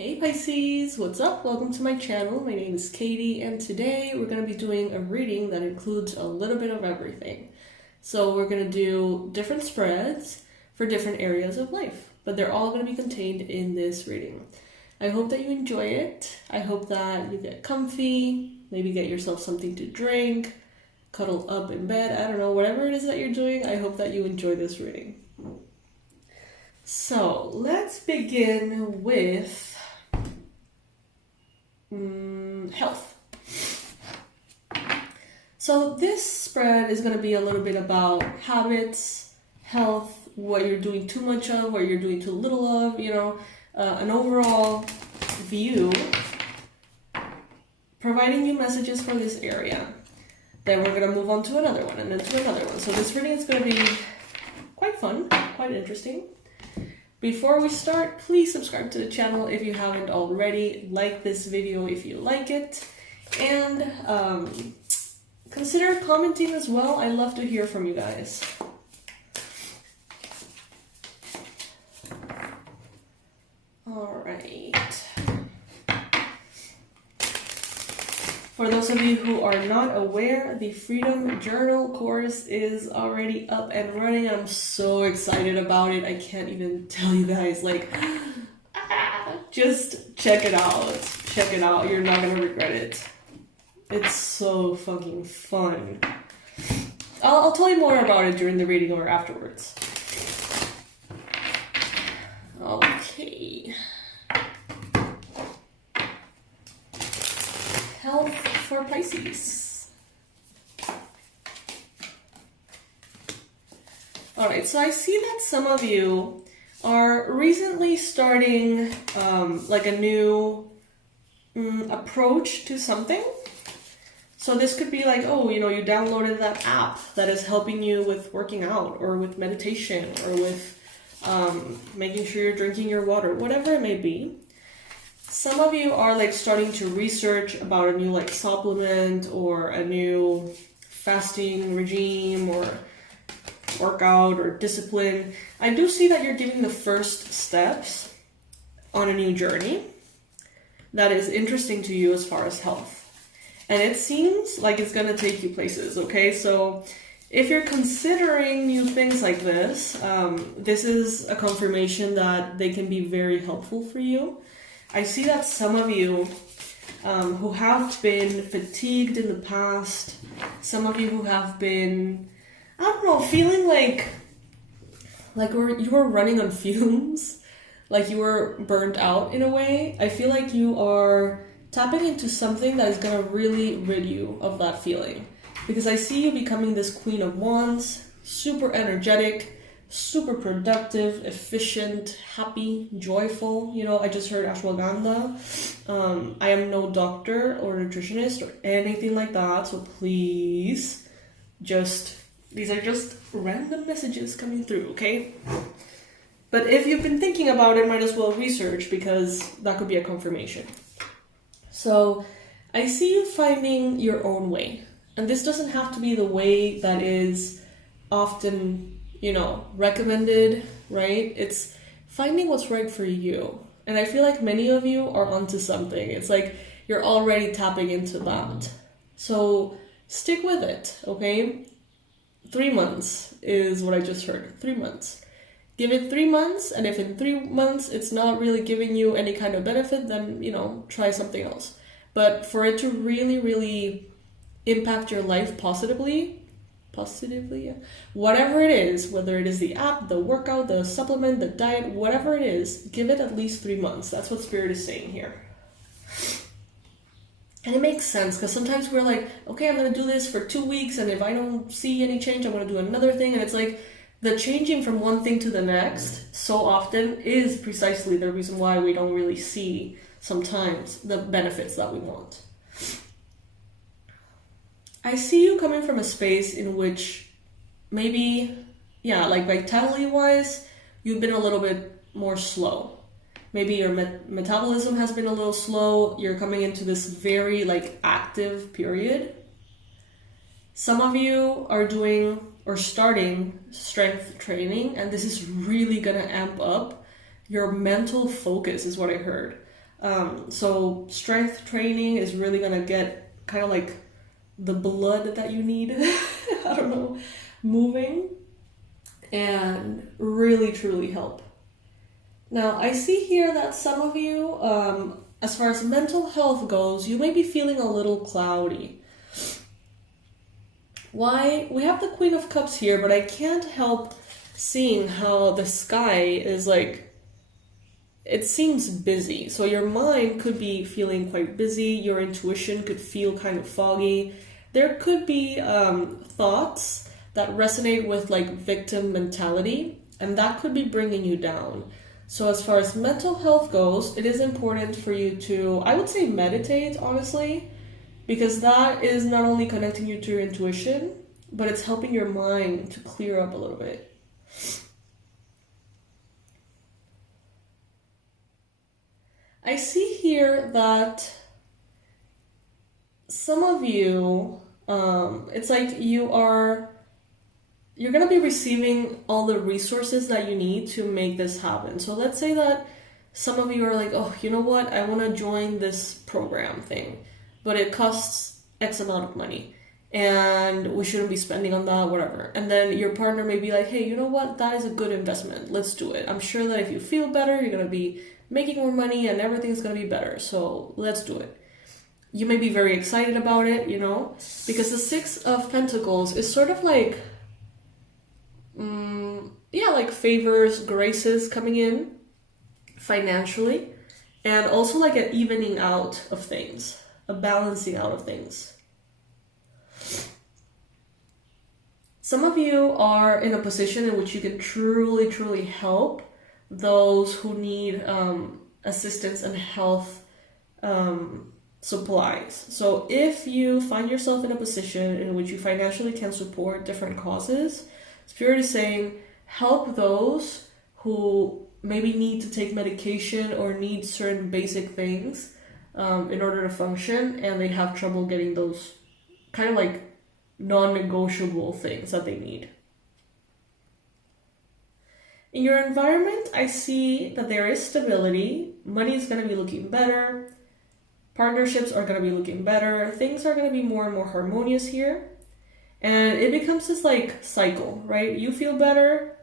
Hey Pisces, what's up? Welcome to my channel. My name is Katie and today we're going to be doing a reading that includes a little bit of everything. So we're going to do different spreads for different areas of life, but they're all going to be contained in this reading. I hope that you enjoy it. I hope that you get comfy, maybe get yourself something to drink, cuddle up in bed, I don't know, whatever it is that you're doing, I hope that you enjoy this reading. So let's begin with health. So this spread is going to be a little bit about habits, health, what you're doing too much of, what you're doing too little of, an overall view, providing you messages for this area. Then we're going to move on to another one and then to another one. So this reading is going to be quite fun, quite interesting. Before we start, please subscribe to the channel if you haven't already, like this video if you like it, and consider commenting as well. I love to hear from you guys. Alright. For those of you who are not aware, the Freedom Journal course is already up and running. I'm so excited about it. I can't even tell you guys, just check it out. Check it out. You're not gonna regret it. It's so fucking fun. I'll tell you more about it during the reading or afterwards. Okay. Health for Pisces. Alright, so I see that some of you are recently starting a new approach to something. So this could be like, you downloaded that app that is helping you with working out or with meditation or with making sure you're drinking your water, whatever it may be. Some of you are starting to research about a new supplement or a new fasting regime or workout or discipline. I do see that you're giving the first steps on a new journey that is interesting to you as far as health. And it seems like it's going to take you places, okay? So if you're considering new things like this, this is a confirmation that they can be very helpful for you. I see that some of you who have been fatigued in the past, some of you who have been, feeling like you were running on fumes, like you were burnt out in a way. I feel like you are tapping into something that is going to really rid you of that feeling. Because I see you becoming this Queen of Wands, super energetic, super productive, efficient, happy, joyful. I just heard 𝗖𝗢𝗨𝗥𝗦𝗘𝗦. I am no doctor or nutritionist or anything like that, so please these are just random messages coming through, okay? But if you've been thinking about it, might as well research because that could be a confirmation. So I see you finding your own way. And this doesn't have to be the way that is often recommended, right? It's finding what's right for you. And I feel like many of you are onto something. It's like you're already tapping into that. So stick with it, okay? 3 months is what I just heard. 3 months. Give it 3 months, and if in 3 months it's not really giving you any kind of benefit, then, try something else. But for it to really, really impact your life positively, yeah. Whatever it is, whether it is the app, the workout, the supplement, the diet, whatever it is, give it at least 3 months. That's what Spirit is saying here. And it makes sense because sometimes we're like, okay, I'm going to do this for 2 weeks, and if I don't see any change, I'm going to do another thing. And it's like the changing from one thing to the next so often is precisely the reason why we don't really see sometimes the benefits that we want. I see you coming from a space in which maybe, vitality-wise, you've been a little bit more slow. Maybe your metabolism has been a little slow. You're coming into this very, active period. Some of you are doing or starting strength training, and this is really going to amp up your mental focus, is what I heard. So strength training is really gonna get kind of like the blood that you need, I don't know, moving, and really truly help. Now, I see here that some of you, as far as mental health goes, you may be feeling a little cloudy. Why? We have the Queen of Cups here, but I can't help seeing how the sky is like, it seems busy. So your mind could be feeling quite busy. Your intuition could feel kind of foggy. There could be thoughts that resonate with like victim mentality, and that could be bringing you down. So as far as mental health goes, it is important for you to, I would say, meditate, honestly, because that is not only connecting you to your intuition, but it's helping your mind to clear up a little bit. I see here that some of you, it's like you're going to be receiving all the resources that you need to make this happen. So let's say that some of you are like, oh, you know what? I want to join this program thing, but it costs X amount of money and we shouldn't be spending on that, whatever. And then your partner may be like, hey, you know what? That is a good investment. Let's do it. I'm sure that if you feel better, you're going to be making more money and everything's going to be better. So let's do it. You may be very excited about it, you know, because the Six of Pentacles is sort of like, like favors, graces coming in financially, and also like an evening out of things, a balancing out of things. Some of you are in a position in which you can truly, truly help those who need assistance and health supplies. So if you find yourself in a position in which you financially can support different causes, Spirit is saying help those who maybe need to take medication or need certain basic things in order to function, and they have trouble getting those kind of like non-negotiable things that they need. In your environment, I see that there is stability. Money is going to be looking better. Partnerships are going to be looking better. Things are going to be more and more harmonious here. And it becomes this like cycle, right? You feel better,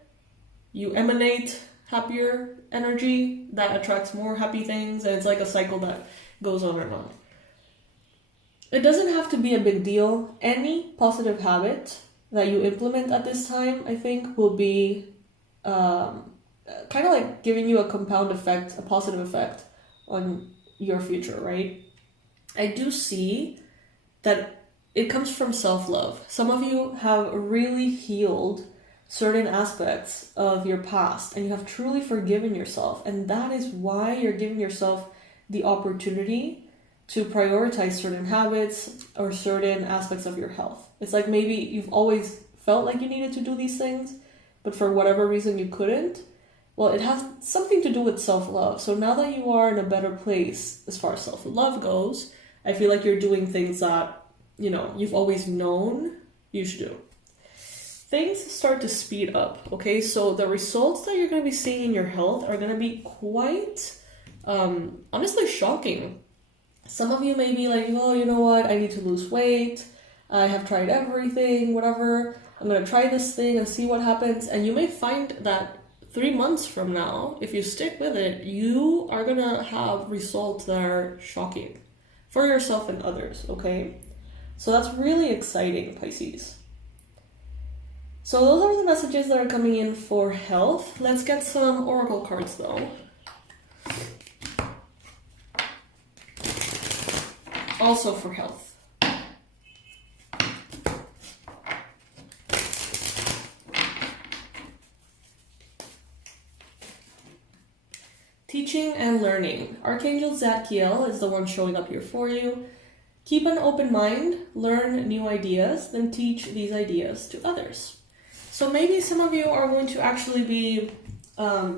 you emanate happier energy that attracts more happy things, and it's like a cycle that goes on and on. It doesn't have to be a big deal. Any positive habit that you implement at this time, I think, will be kind of like giving you a compound effect, a positive effect on your future, right? I do see that it comes from self-love. Some of you have really healed certain aspects of your past, and you have truly forgiven yourself, and that is why you're giving yourself the opportunity to prioritize certain habits or certain aspects of your health. It's like maybe you've always felt like you needed to do these things, but for whatever reason you couldn't. Well, it has something to do with self-love. So now that you are in a better place as far as self-love goes, I feel like you're doing things that, you know, you've always known you should do. Things start to speed up, okay? So the results that you're going to be seeing in your health are going to be quite, honestly, shocking. Some of you may be like, oh, you know what? I need to lose weight. I have tried everything, whatever. I'm going to try this thing and see what happens. And you may find that 3 months from now, if you stick with it, you are going to have results that are shocking for yourself and others, okay? So that's really exciting, Pisces. So those are the messages that are coming in for health. Let's get some oracle cards though. Also for health. Teaching and learning. Archangel Zadkiel is the one showing up here for you. Keep an open mind, learn new ideas, then teach these ideas to others. So maybe some of you are going to actually be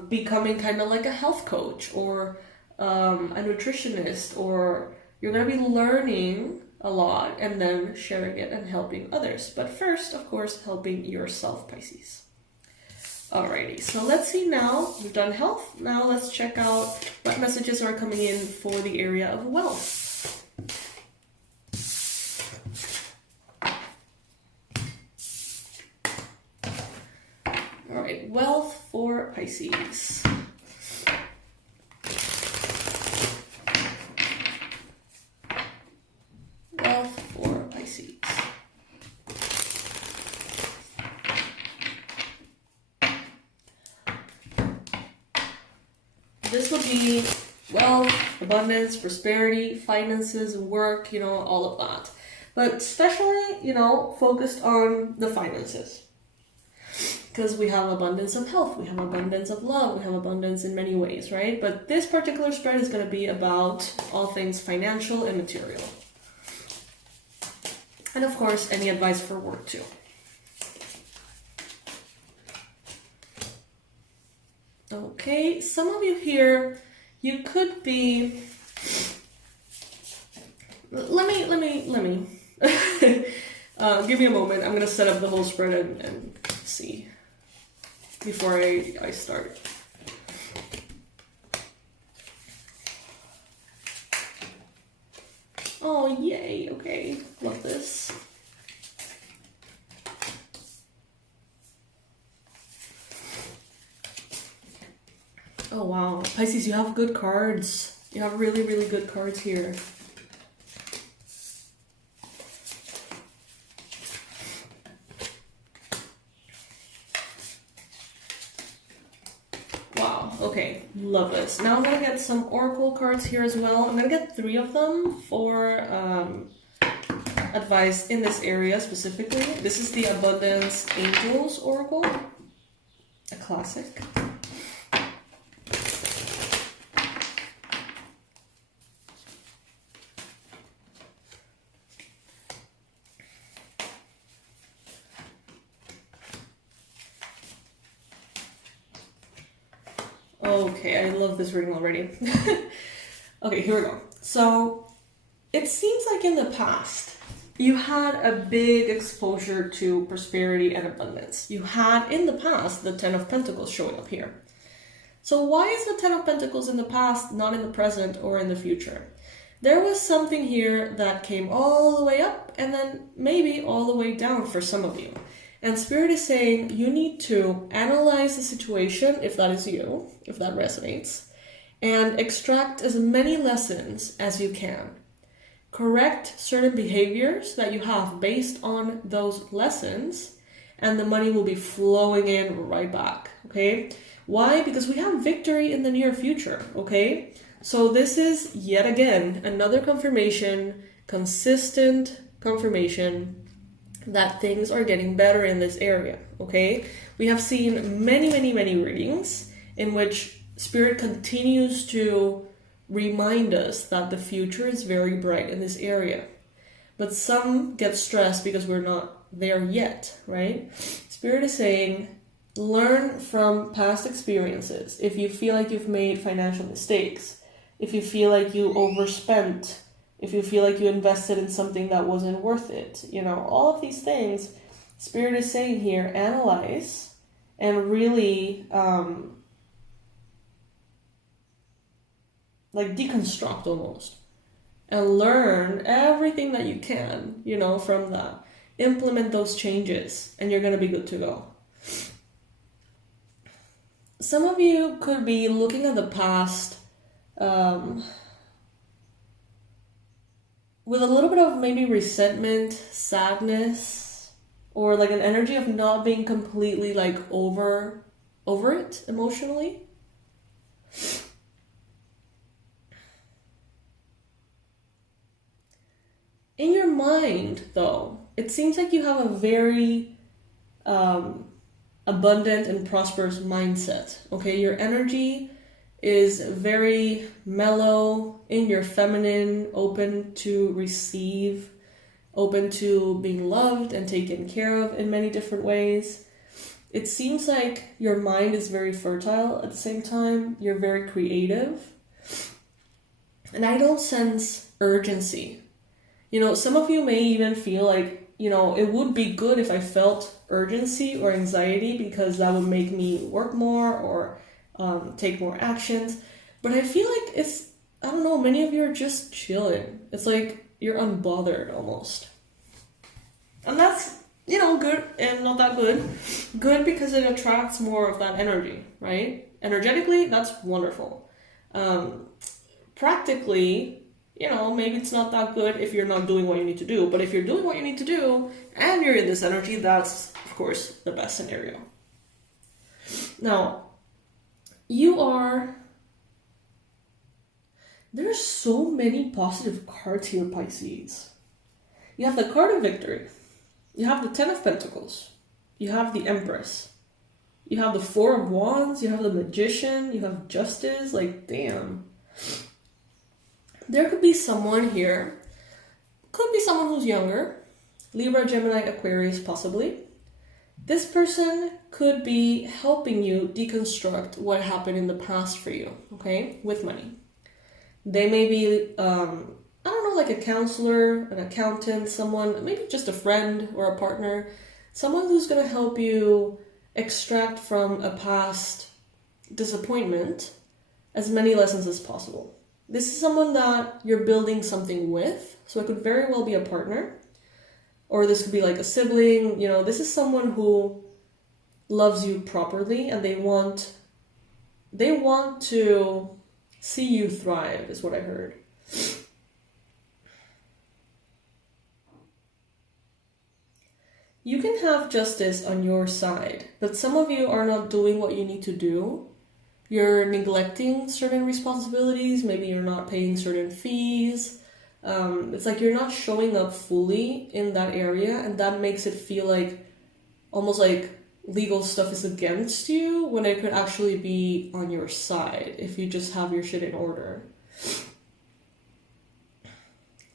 becoming kind of like a health coach or a nutritionist, or you're going to be learning a lot and then sharing it and helping others. But first, of course, helping yourself, Pisces. Alrighty, so let's see now. We've done health. Now let's check out what messages are coming in for the area of wealth. Alright, wealth for Pisces. Wealth for Pisces. This would be wealth, abundance, prosperity, finances, work, all of that. But especially, focused on the finances. Because we have abundance of health, we have abundance of love, we have abundance in many ways, right? But this particular spread is going to be about all things financial and material. And of course, any advice for work too. Okay, some of you here, you could be, let me, give me a moment. I'm going to set up the whole spread and see before I start. Oh, yay, okay, love this. Oh wow, Pisces, you have good cards. You have really, really good cards here. Wow, okay, love this. Now I'm gonna get some oracle cards here as well. I'm gonna get 3 of them for advice in this area specifically. This is the Abundance Angels Oracle, a classic. Okay, I love this reading already. Okay, here we go. So, it seems like in the past, you had a big exposure to prosperity and abundance. You had, in the past, the Ten of Pentacles showing up here. So why is the Ten of Pentacles in the past, not in the present or in the future? There was something here that came all the way up and then maybe all the way down for some of you. And Spirit is saying you need to analyze the situation, if that is you, if that resonates, and extract as many lessons as you can. Correct certain behaviors that you have based on those lessons, and the money will be flowing in right back, okay? Why? Because we have victory in the near future, okay? So this is, yet again, another confirmation, consistent confirmation that things are getting better in this area, okay? We have seen many, many, many readings in which Spirit continues to remind us that the future is very bright in this area. But some get stressed because we're not there yet, right? Spirit is saying, learn from past experiences. If you feel like you've made financial mistakes, if you feel like you overspent, if you feel like you invested in something that wasn't worth it, all of these things, Spirit is saying here, analyze and really deconstruct almost and learn everything that you can, from that. Implement those changes and you're going to be good to go. Some of you could be looking at the past with a little bit of maybe resentment, sadness, or like an energy of not being completely over it emotionally. In your mind, though, it seems like you have a very abundant and prosperous mindset, okay? Your energy is very mellow, in your feminine, open to receive, open to being loved and taken care of in many different ways. It seems like your mind is very fertile at the same time. You're very creative. And I don't sense urgency. Some of you may even feel like you know, it would be good if I felt urgency or anxiety because that would make me work more or take more actions. But I feel like it's, I don't know, many of you are just chilling. It's like you're unbothered almost. And that's, you know, good and not that good. Good because it attracts more of that energy, right? Energetically, that's wonderful. Practically, you know, maybe it's not that good if you're not doing what you need to do. But if you're doing what you need to do and you're in this energy, that's, of course, the best scenario. Now, there's so many positive cards here, Pisces. You have the card of victory. You have the 10 of Pentacles. You have the Empress. You have the 4 of Wands. You have the Magician. You have Justice. Like, damn. There could be someone here. Could be someone who's younger. Libra, Gemini, Aquarius, possibly. This person could be helping you deconstruct what happened in the past for you, okay? With money. They may be, I don't know, like a counselor, an accountant, someone, maybe just a friend or a partner. Someone who's going to help you extract from a past disappointment as many lessons as possible. This is someone that you're building something with, so it could very well be a partner, or this could be like a sibling. You know, this is someone who loves you properly and they want to see you thrive, is what I heard. You can have justice on your side, but some of you are not doing what you need to do. You're neglecting certain responsibilities. Maybe you're not paying certain fees. It's like you're not showing up fully in that area, and that makes it feel like almost like legal stuff is against you when it could actually be on your side if you just have your shit in order.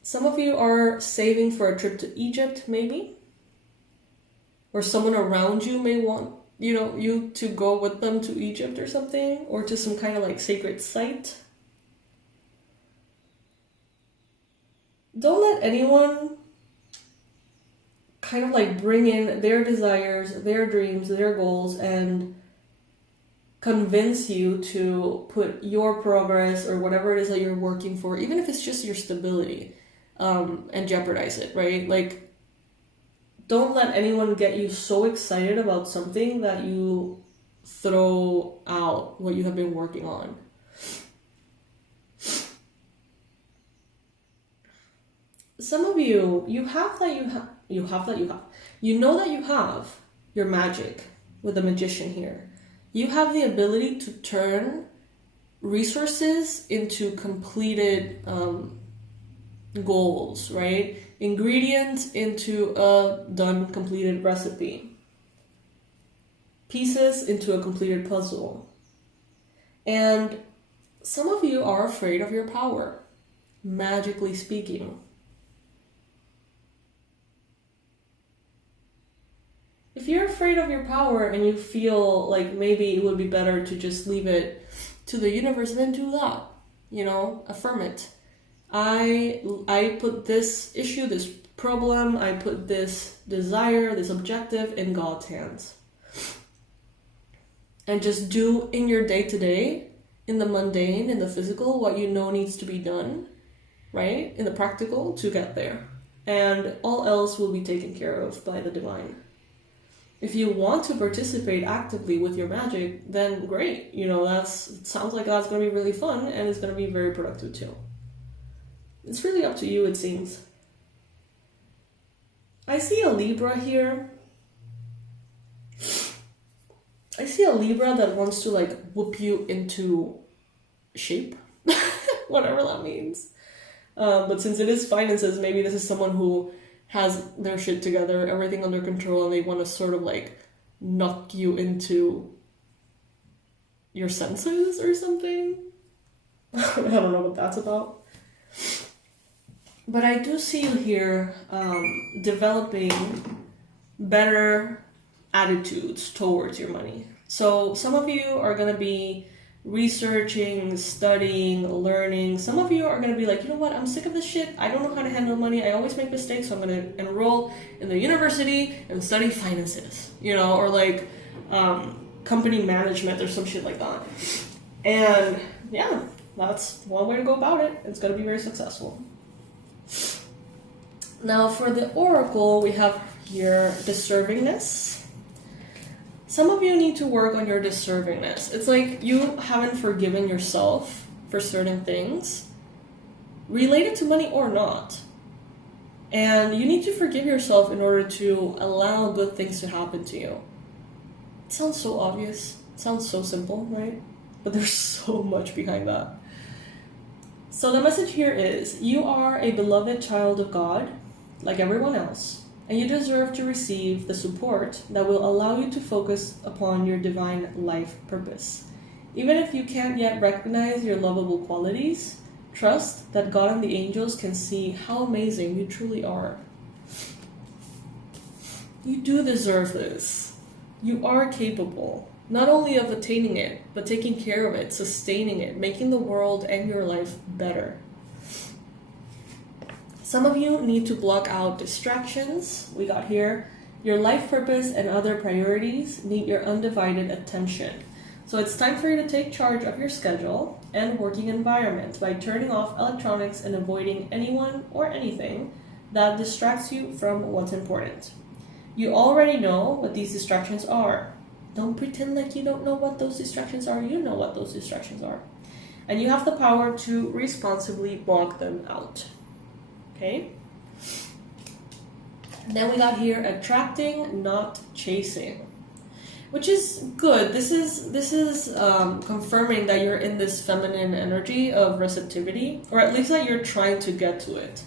Some of you are saving for a trip to Egypt, maybe. Or someone around you may want, you know, you to go with them to Egypt or something, or to some kind of like sacred site. Don't let anyone kind of like bring in their desires, their dreams, their goals, and convince you to put your progress or whatever it is that you're working for, even if it's just your stability, and jeopardize it, right? Like, don't let anyone get you so excited about something that you throw out what you have been working on. Some of you, you know that you have your magic with the Magician here. You have the ability to turn resources into completed goals, right? Ingredients into a done, completed recipe. Pieces into a completed puzzle. And some of you are afraid of your power, magically speaking. If you're afraid of your power and you feel like maybe it would be better to just leave it to the universe, then do that. You know, affirm it. I put this issue, this problem, I put this desire, this objective in God's hands. And just do in your day-to-day, in the mundane, in the physical, what you know needs to be done, right? In the practical to get there. And all else will be taken care of by the divine. If you want to participate actively with your magic, then great. You know, it sounds like that's going to be really fun and it's going to be very productive too. It's really up to you, it seems. I see a Libra here. I see a Libra that wants to like whoop you into shape. Whatever that means. But since it is finances, maybe this is someone who has their shit together, everything under control, and they want to sort of like knock you into your senses or something. I don't know what that's about. But I do see you here developing better attitudes towards your money. So some of you are going to be researching, studying, learning. Some of you are going to be like, you know what, I'm sick of this shit. I don't know how to handle money. I always make mistakes, so I'm going to enroll in the university and study finances, you know, or like company management or some shit like that. And yeah, that's one way to go about it. It's going to be very successful. Now for the oracle, we have here deservingness. Some of you need to work on your deservingness. It's like you haven't forgiven yourself for certain things, related to money or not. And you need to forgive yourself in order to allow good things to happen to you. It sounds so obvious. It sounds so simple, right? But there's so much behind that. So the message here is, you are a beloved child of God, like everyone else. And you deserve to receive the support that will allow you to focus upon your divine life purpose. Even if you can't yet recognize your lovable qualities, trust that God and the angels can see how amazing you truly are. You do deserve this. You are capable, not only of attaining it, but taking care of it, sustaining it, making the world and your life better. Some of you need to block out distractions. We got here, your life purpose and other priorities need your undivided attention. So it's time for you to take charge of your schedule and working environment by turning off electronics and avoiding anyone or anything that distracts you from what's important. You already know what these distractions are. Don't pretend like you don't know what those distractions are. You know what those distractions are. And you have the power to responsibly block them out. Okay. Then we got here attracting, not chasing, which is good. This is confirming that you're in this feminine energy of receptivity, or at least that you're trying to get to it.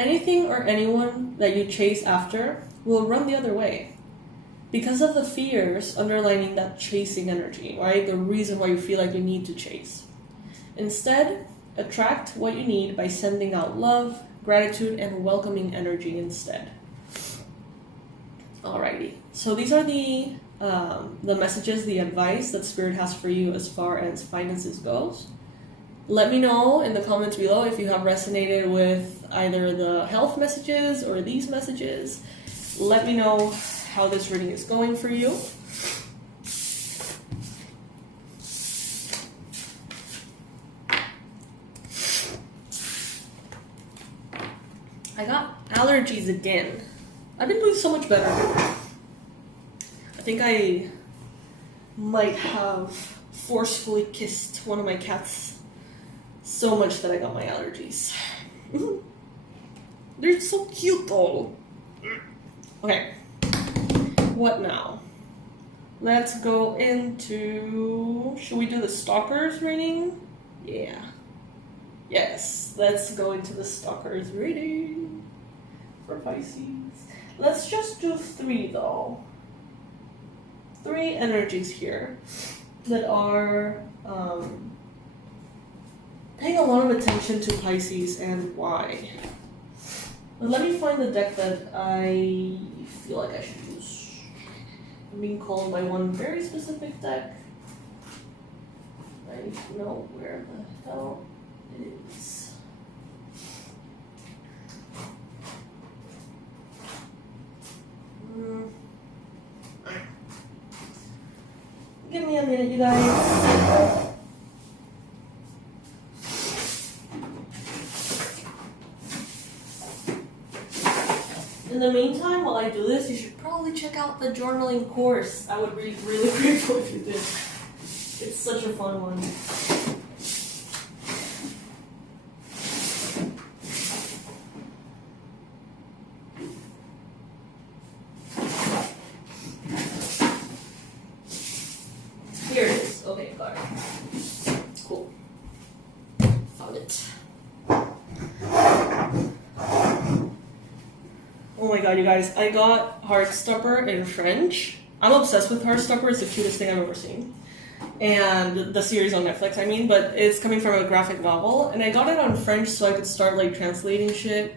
Anything or anyone that you chase after will run the other way because of the fears underlining that chasing energy, right? The reason why you feel like you need to chase. Instead, attract what you need by sending out love, gratitude, and welcoming energy instead. Alrighty, so these are the messages, the advice that Spirit has for you as far as finances goes. Let me know in the comments below if you have resonated with either the health messages or these messages. Let me know how this reading is going for you. I got allergies again. I've been doing so much better. I think I might have forcefully kissed one of my cats so much that I got my allergies. They're so cute though. Okay, what now? Let's go into... Should we do the Stalkers reading? Yeah. Yes, let's go into the Stalkers reading for Pisces. Let's just do 3 though. 3 energies here that are paying a lot of attention to Pisces and why. But let me find the deck that I feel like I should use. I'm being called by one very specific deck. I need to know where the hell it is. Give me a minute, you guys. In the meantime, while I do this, you should probably check out the journaling course. I would be really grateful if you did. It's such a fun one. Here it is. Okay, got it. Cool. Found it. Oh my god, you guys. I got Heartstopper in French. I'm obsessed with Heartstopper. It's the cutest thing I've ever seen. And the series on Netflix, I mean, but it's coming from a graphic novel. And I got it on French so I could start, like, translating shit.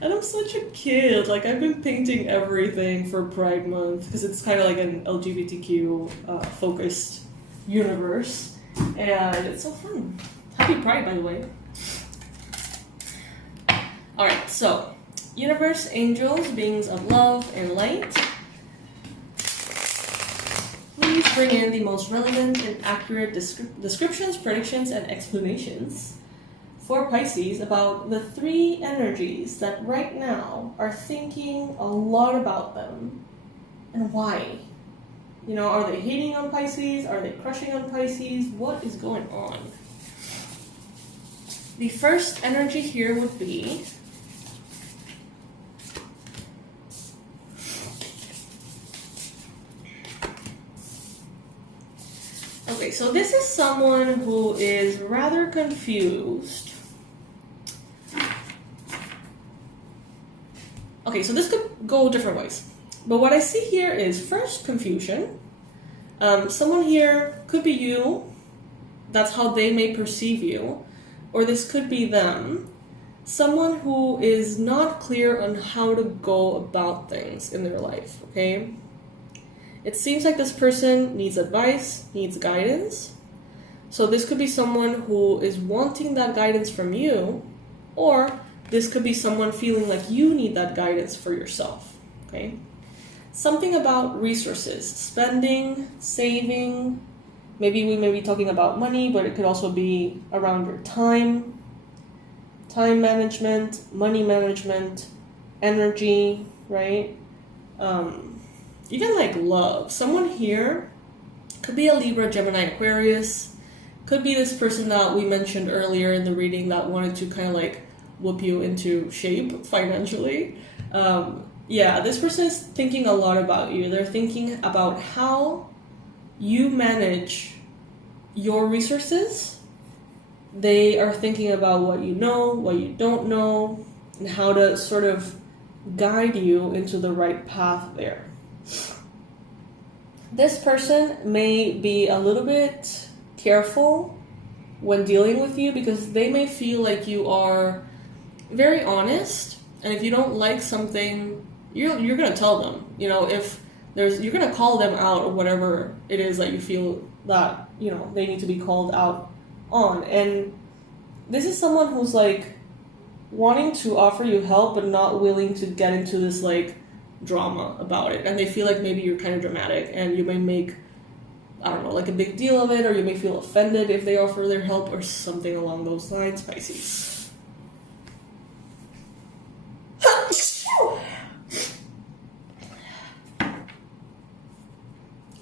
And I'm such a kid. Like, I've been painting everything for Pride Month because it's kind of like an LGBTQ focused universe, and it's so fun. Happy Pride, by the way. Alright, so, universe, angels, beings of love and light, please bring in the most relevant and accurate descriptions, predictions, and explanations for Pisces about the 3 energies that right now are thinking a lot about them and why. You know, are they hating on Pisces? Are they crushing on Pisces? What is going on? The first energy here would be okay, so this is someone who is rather confused. Okay, so this could go different ways. But what I see here is first confusion. Someone here could be you. That's how they may perceive you. Or this could be them. Someone who is not clear on how to go about things in their life, okay? It seems like this person needs advice, needs guidance. So this could be someone who is wanting that guidance from you, or this could be someone feeling like you need that guidance for yourself, okay? Something about resources, spending, saving. Maybe we may be talking about money, but it could also be around your time management, money management, energy, right? Even like love. Someone here could be a Libra, Gemini, Aquarius. Could be this person that we mentioned earlier in the reading that wanted to kind of like whoop you into shape financially. Yeah, this person is thinking a lot about you. They're thinking about how you manage your resources. They are thinking about what you know, what you don't know, and how to sort of guide you into the right path there. This person may be a little bit careful when dealing with you because they may feel like you are very honest, and if you don't like something, you're gonna tell them. You know, if you're gonna call them out or whatever it is that you feel that, you know, they need to be called out on. And this is someone who's like wanting to offer you help but not willing to get into this like drama about it, and they feel like maybe you're kind of dramatic and you may make, I don't know, like a big deal of it, or you may feel offended if they offer their help or something along those lines, Pisces.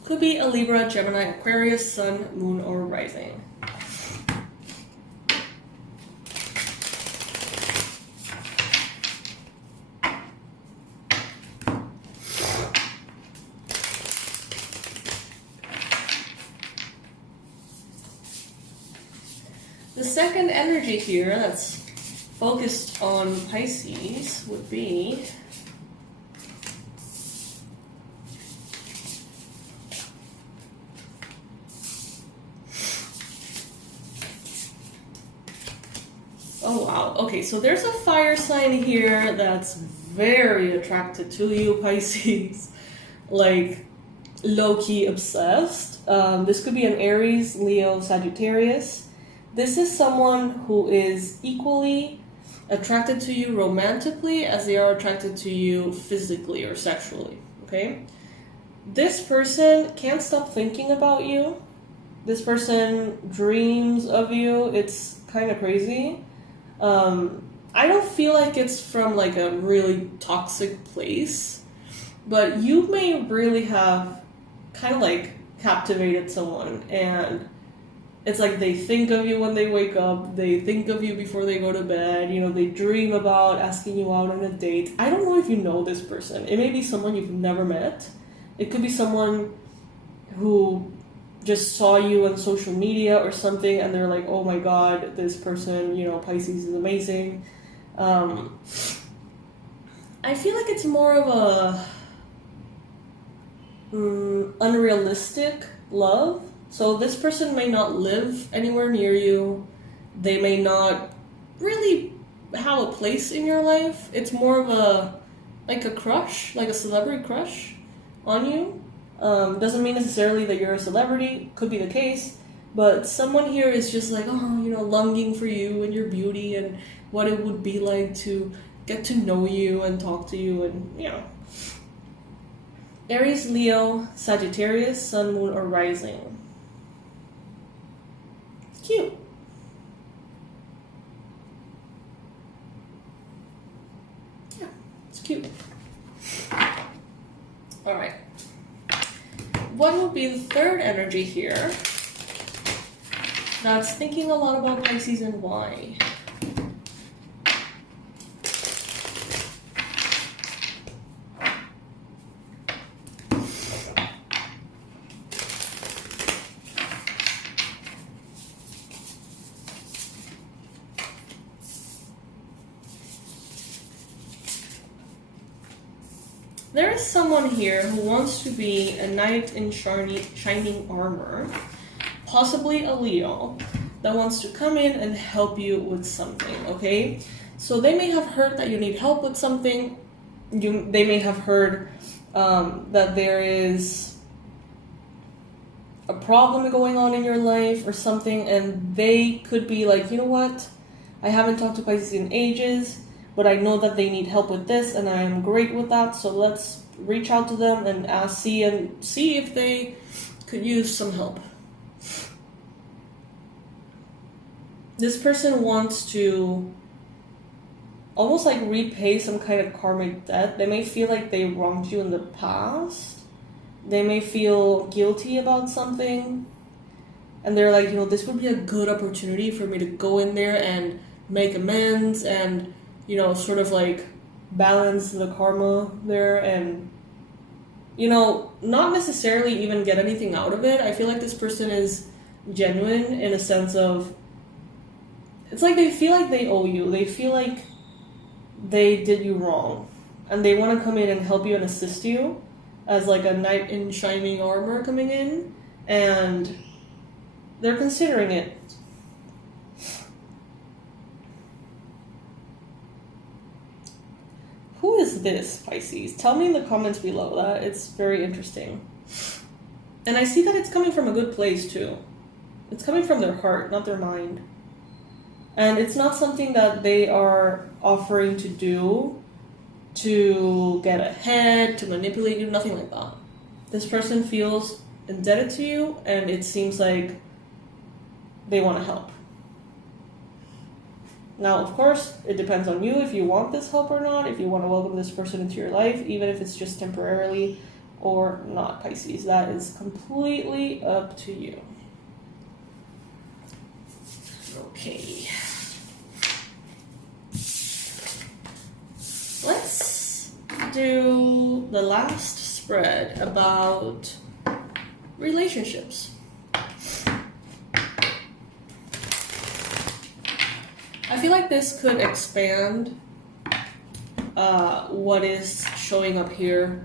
Could be a Libra, Gemini, Aquarius, Sun, Moon, or Rising. The second energy here that's focused on Pisces would be oh wow, okay, so there's a fire sign here that's very attracted to you, Pisces. Like low-key obsessed. This could be an Aries, Leo, Sagittarius. This is someone who is equally attracted to you romantically as they are attracted to you physically or sexually, okay? This person can't stop thinking about you. This person dreams of you. It's kind of crazy. I don't feel like it's from like a really toxic place, but you may really have kind of like captivated someone, and it's like they think of you when they wake up, they think of you before they go to bed, you know, they dream about asking you out on a date. I don't know if you know this person. It may be someone you've never met. It could be someone who just saw you on social media or something and they're like, oh my god, this person, you know, Pisces is amazing. I feel like it's more of a unrealistic love. So this person may not live anywhere near you. They may not really have a place in your life. It's more of a, like a crush, like a celebrity crush on you. Doesn't mean necessarily that you're a celebrity, could be the case, but someone here is just like, oh, you know, longing for you and your beauty and what it would be like to get to know you and talk to you, and, you know. Aries, Leo, Sagittarius, Sun, Moon, or Rising. Cute. Yeah, it's cute. Alright. What will be the third energy here that's thinking a lot about Pisces and why? There is someone here who wants to be a knight in shining armor, possibly a Leo, that wants to come in and help you with something, okay? So they may have heard that you need help with something. They may have heard that there is a problem going on in your life or something, and they could be like, you know what? I haven't talked to Pisces in ages, but I know that they need help with this, and I am great with that, so let's reach out to them and see if they could use some help. This person wants to almost like repay some kind of karmic debt. They may feel like they wronged you in the past. They may feel guilty about something, and they're like, you know, this would be a good opportunity for me to go in there and make amends and, you know, sort of like balance the karma there and, you know, not necessarily even get anything out of it. I feel like this person is genuine in a sense of, it's like they feel like they owe you. They feel like they did you wrong, and they want to come in and help you and assist you as like a knight in shining armor coming in, and they're considering it. Who is this, Pisces? Tell me in the comments below. That it's very interesting. And I see that it's coming from a good place too. It's coming from their heart, not their mind. And it's not something that they are offering to do to get ahead, to manipulate you, nothing like that. This person feels indebted to you, and it seems like they want to help. Now, of course, it depends on you if you want this help or not, if you want to welcome this person into your life, even if it's just temporarily or not, Pisces. That is completely up to you. Okay. Let's do the last spread about relationships. I feel like this could expand what is showing up here.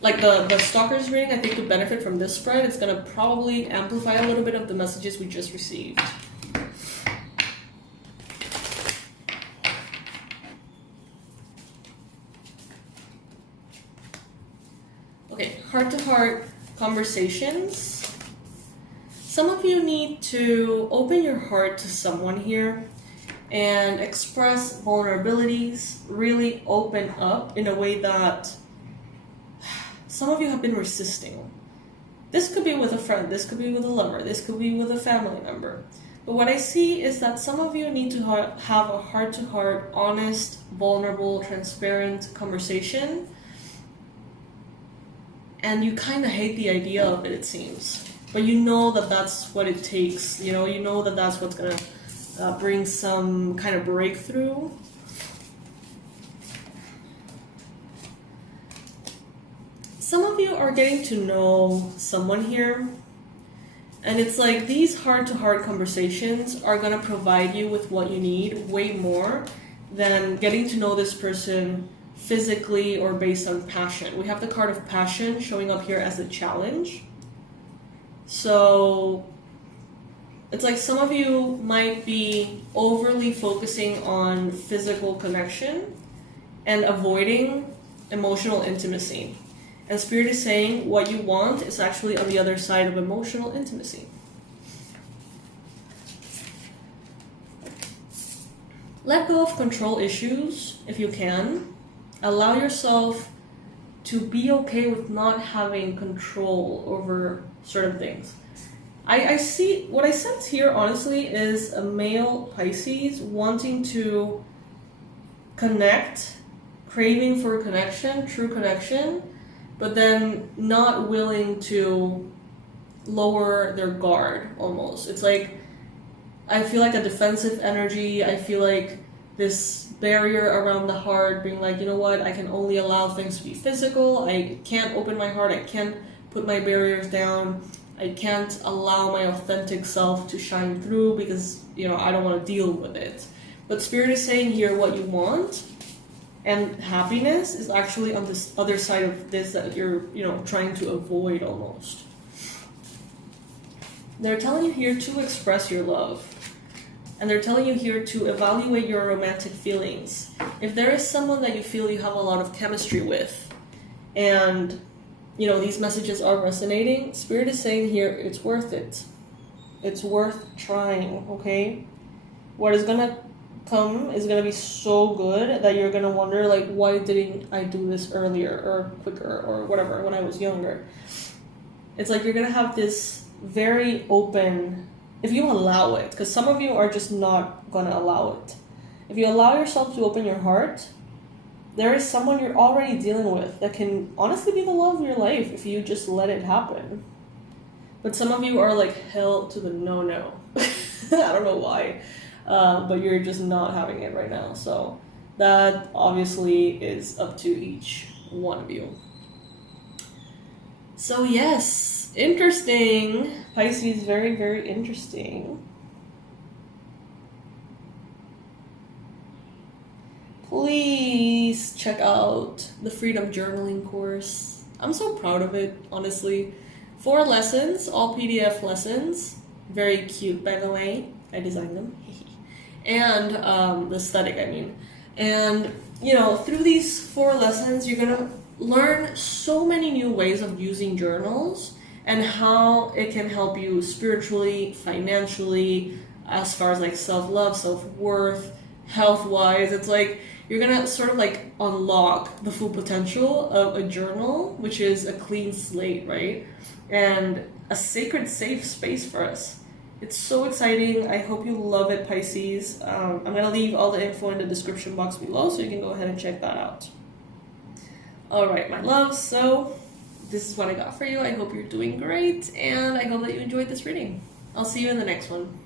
Like the Stalkers reading, I think, would benefit from this spread. It's going to probably amplify a little bit of the messages we just received. Okay, heart-to-heart conversations. Some of you need to open your heart to someone here and express vulnerabilities, really open up in a way that some of you have been resisting. This could be with a friend, this could be with a lover, this could be with a family member. But what I see is that some of you need to have a heart-to-heart, honest, vulnerable, transparent conversation. And you kind of hate the idea of it, it seems. But you know that that's what it takes. You know that that's what's going to bring some kind of breakthrough. Some of you are getting to know someone here, and it's like these heart-to-heart conversations are going to provide you with what you need way more than getting to know this person physically or based on passion. We have the card of passion showing up here as a challenge. So it's like some of you might be overly focusing on physical connection and avoiding emotional intimacy. And Spirit is saying what you want is actually on the other side of emotional intimacy. Let go of control issues if you can. Allow yourself to be okay with not having control over certain things. I see, what I sense here, honestly, is a male Pisces wanting to connect, craving for connection, true connection, but then not willing to lower their guard, almost. It's like, I feel like a defensive energy. I feel like this barrier around the heart, being like, you know what, I can only allow things to be physical. I can't open my heart. I can't put my barriers down. I can't allow my authentic self to shine through because, you know, I don't want to deal with it. But Spirit is saying here what you want, and happiness is actually on this other side of this that you're, you know, trying to avoid almost. They're telling you here to express your love. And they're telling you here to evaluate your romantic feelings. If there is someone that you feel you have a lot of chemistry with, and, you know, these messages are resonating, Spirit is saying here, it's worth it. It's worth trying, okay? What is gonna come is gonna be so good that you're gonna wonder, like, why didn't I do this earlier or quicker or whatever when I was younger? It's like you're gonna have this very open, if you allow it, because some of you are just not gonna allow it. If you allow yourself to open your heart, there is someone you're already dealing with that can honestly be the love of your life if you just let it happen. But some of you are like hell to the no. I don't know why, but you're just not having it right now. So that obviously is up to each one of you. So yes, interesting. Pisces, very, very interesting. Please check out the Freedom Journaling course. I'm so proud of it, honestly. 4 lessons, all PDF lessons. Very cute, by the way. I designed them. And the aesthetic, I mean. And, you know, through these 4 lessons, you're going to learn so many new ways of using journals and how it can help you spiritually, financially, as far as like self-love, self-worth, health-wise. It's like you're gonna sort of like unlock the full potential of a journal, which is a clean slate, right? And a sacred, safe space for us. It's so exciting. I hope you love it, Pisces. I'm gonna leave all the info in the description box below, so you can go ahead and check that out. All right, my loves, so this is what I got for you. I hope you're doing great, and I hope that you enjoyed this reading. I'll see you in the next one.